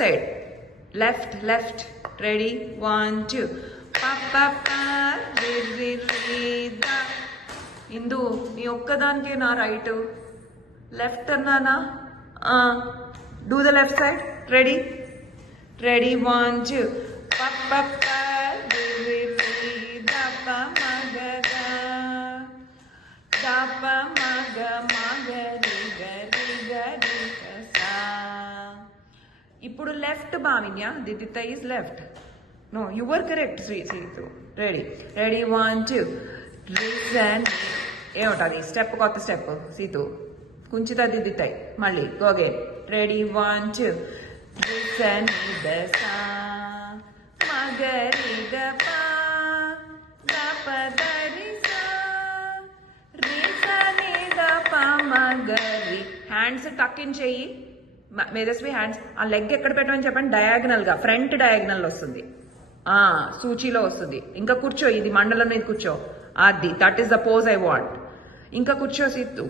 side. Left. Ready? 1, 2. Pa pa pa re re re da. ఇందు నీ ఒక్కదానికే నా right. Left అన్నానా? Do the left side. Ready? 1, 2. Pa pa pa re re re da pa ma ga ga. Da pa ma ga ri ga ri ga ri ga sa. ఇప్పుడు left Bhavinya. దిదిత is left. No you were correct Seethu. Ready? 1, 2. Reason ఏముంటుంది step, కొత్త step Seethu. కుంచిత దిదితాయి మళ్ళీ. Go again. Ready? 1, 2. Reason దసా మగరి గప గప దరి సా రీజన్ గప మగరి. హ్యాండ్స్ టక్ ఇన్ చెయ్యి మేధస్వి. హ్యాండ్స్ ఆ లెగ్ ఎక్కడ పెట్టమని చెప్పండి. డయాగనల్ గా, ఫ్రంట్ డయాగనల్ వస్తుంది, సూచీలో వస్తుంది. ఇంకా కూర్చో, ఇది మండలం మీద కూర్చో. అది that is the pose I want. ఇంకా కూర్చో సీతు.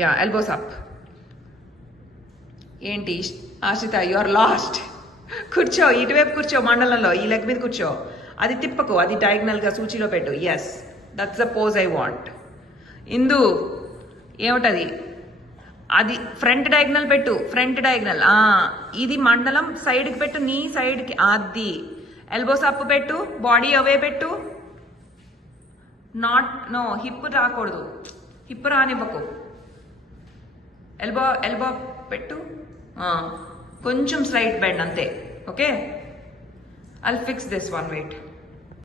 Yeah, elbows up. ఏంటి ఆశిత, యు ఆర్ లాస్ట్. కూర్చో, ఇటువైపు కూర్చో, మండలంలో ఈ లెగ్ మీద కూర్చో. అది తిప్పకు, అది డయాగనల్ గా సూచీలో పెట్టు. Yes, that's the pose I want. ఇందు ఏమిటది? అది ఫ్రంట్ డయాగ్నల్ పెట్టు, ఫ్రంట్ డయాగ్నల్. ఇది మండలం సైడ్కి పెట్టు, నీ సైడ్కి. అది ఎల్బోస్ అప్ పెట్టు, బాడీ అవే పెట్టు. నో హిప్ రాకూడదు, హిప్ రానివ్వకు. ఎల్బో పెట్టు, కొంచెం స్లైట్ బెండ్ అంతే. Okay, I'll fix this one. Wait.